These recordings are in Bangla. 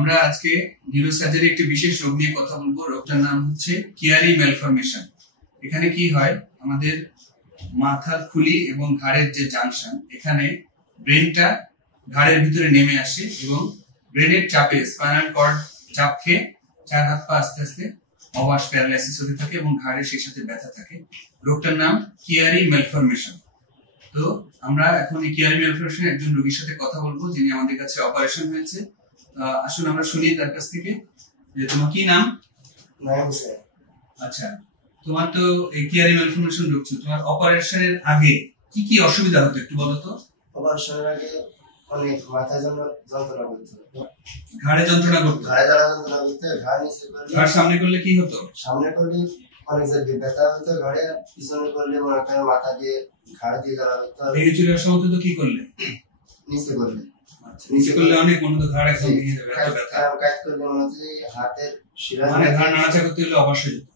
আমরা আজকে নিউরোসার্জারি একটি বিশেষ রোগ নিয়ে কথা বলবো। রোগটার নাম হচ্ছে কিয়ারি ম্যালফরমেশন। এখানে কি হয়, আমাদের মাথার খুলি এবং ঘাড়ের যে জাংশন, এখানে ব্রেনটা ঘাড়ের ভিতরে নেমে আসে এবং ব্রেনের চাপে স্পাইনাল কর্ড চাপ খেয়ে চার হাত পা আস্তে আস্তে অবশ প্যারালাইসিস হতে থাকে এবং ঘাড়ের সেই সাথে ব্যথা থাকে। রোগটার নাম কিয়ারি ম্যালফরমেশন। তো আমরা এখন এই কিয়ারি ম্যালফরমেশন একজন রোগীর সাথে কথা বলবো, যিনি আমাদের কাছে অপারেশন হয়েছে। আসলে আমরা শুনি তার কাছ থেকে যে তোমার কি নাম? আচ্ছা, তোমার তো এই কিয়ারি ম্যালফরমেশন রোগ ছিল, তোমার অপারেশনের আগে কি কি অসুবিধা হতো একটু বলো তো। অপারেশনের আগে অনেক মাথায় যন্ত্রণা করতো, ঘাড়ে যন্ত্রণা করতো, ঘাড় সামনে করলে কি হতো? সামনে করলে অনেক জায়গায় ব্যথা হতো ঘাড়ে, পিছনে করলে মনে করেন মাথা দিয়ে ঘাড় দিয়ে জ্বালা করতো। ভেঙে চুরি হওয়ার সময় তো কি করলে? নিচে করলে। নিচে করলে অনেক মনে হতো ঘাড় একদম ভেঙে যাবে, এত ব্যথা। কাজ করলে মনে হচ্ছে হাতের শিরা, মানে ঘাড় নাড়াচাড়া করতে হলে অবশ্যই যেত।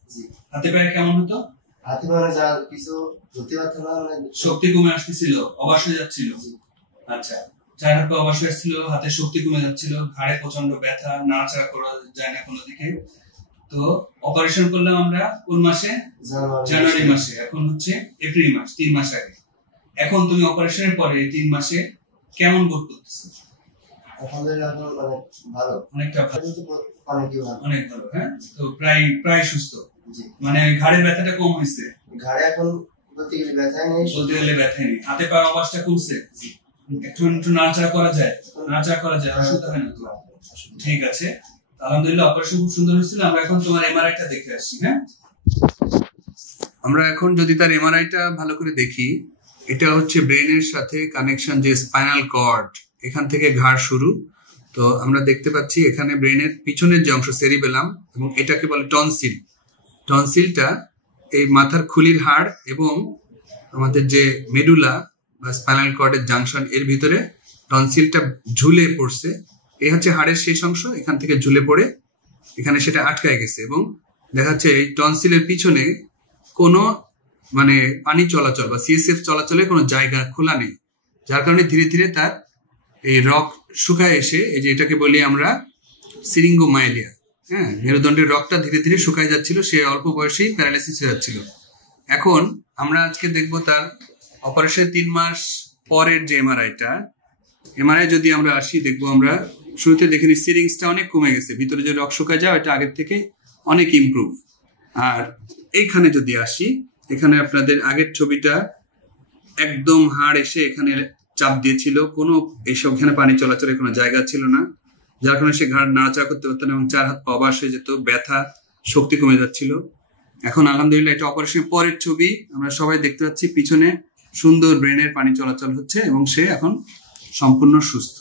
হাতে পায়ে কেমন হতো? হাতে মানে যা কিছু ধরতে পারতো না, মানে শক্তি কমে আসতেছিল, অবশ হয়ে যাচ্ছিল। আচ্ছা, চার হাত পা অবশ হয়েছিল, হাতে শক্তি কমে যাচ্ছিল, ঘাড়ে প্রচন্ড ব্যথা, নাড়াচাড়া করা যায় না কোনো দিকে। তো অপারেশন করলাম আমরা কোন মাসে? জানুয়ারি মাসে। এখন হচ্ছে এপ্রিল মাস, 3 মাস আগে। এখন তুমি অপারেশনের পরে 3 মাসে কেমন বোধ করতেছো? অনেকটা ভালো, অনেক ভালো। হ্যাঁ, তো প্রায় সুস্থ, মানে ঘাড়ের ব্যথাটা কম হয়েছে। ঘাড়ে এখন বলতে গেলে ব্যথাই নেই। হাতে পা অবস্থা কমছে, একটু নাড়াচাড়া করা যায়, অসুবিধা হয় না তো? ঠিক আছে, আলহামদুলিল্লাহ অপারেশন খুব সুন্দর হয়েছিল। আমরা এখন তোমার এমআরআইটা দেখে আসছি। হ্যাঁ, আমরা এখন যদি তার এমআরআইটা ভালো করে দেখি, এটা হচ্ছে ব্রেনের সাথে কানেকশন, যে স্পাইনাল কর্ড, এখান থেকে ঘাড় শুরু। তো আমরা দেখতে পাচ্ছি এখানে ব্রেনের পিছনের যে অংশ সেরিবেলাম, এবং এটাকে বলে টনসিল। টনসিলটা এই মাথার খুলির হাড় এবং আমাদের যে মেডুলা বা স্পাইনাল কর্ডের জাংশন, এর ভিতরে টনসিলটা ঝুলে পড়ছে। এই হচ্ছে হাড়ের শেষ অংশ, এখান থেকে ঝুলে পড়ে এখানে সেটা আটকায় গেছে, এবং দেখা যাচ্ছে এই টনসিলের পিছনে কোনো মানে পানি চলাচল বা সিএসএফ চলাচলের কোনো জায়গা খোলা নেই, যার কারণে ধীরে ধীরে তার এই রক শুকায় এসে, এই যে এটাকে বলি আমরা সিরিঙ্গোমাইলিয়া। হ্যাঁ, মেরুদণ্ডের রকটা ধীরে ধীরে শুকায় যাচ্ছিল, সে অল্প বয়সেই প্যারালাইসিস হয়ে যাচ্ছিল। এখন আমরা আজকে দেখবো তার অপারেশন 3 মাস পরের যে এমআরআই যদি আমরা আসি, দেখবো আমরা শুরুতে দেখে নিই সিরিংসটা অনেক কমে গেছে, ভিতরে যে রক শুকায় যাওয়া, এটা আগের থেকে অনেক ইমপ্রুভ। আর এইখানে যদি আসি, এখানে আপনাদের আগের ছবিটা একদম হাড় এসে এখানে চাপ দিয়েছিল, কোনো এইসবখানে পানি চলাচলের কোনো জায়গা ছিল না, যার কারণে সে ঘাড় নাড়াচাড়া করতে পারতো না এবং চার হাত পা অবশ হয়ে যেত, ব্যথা, শক্তি কমে যাচ্ছিল। এখন আলহামদুলিল্লাহ এটা অপারেশনের পরের ছবি, আমরা সবাই দেখতে পাচ্ছি পিছনে সুন্দর ব্রেনের পানি চলাচল হচ্ছে এবং সে এখন সম্পূর্ণ সুস্থ।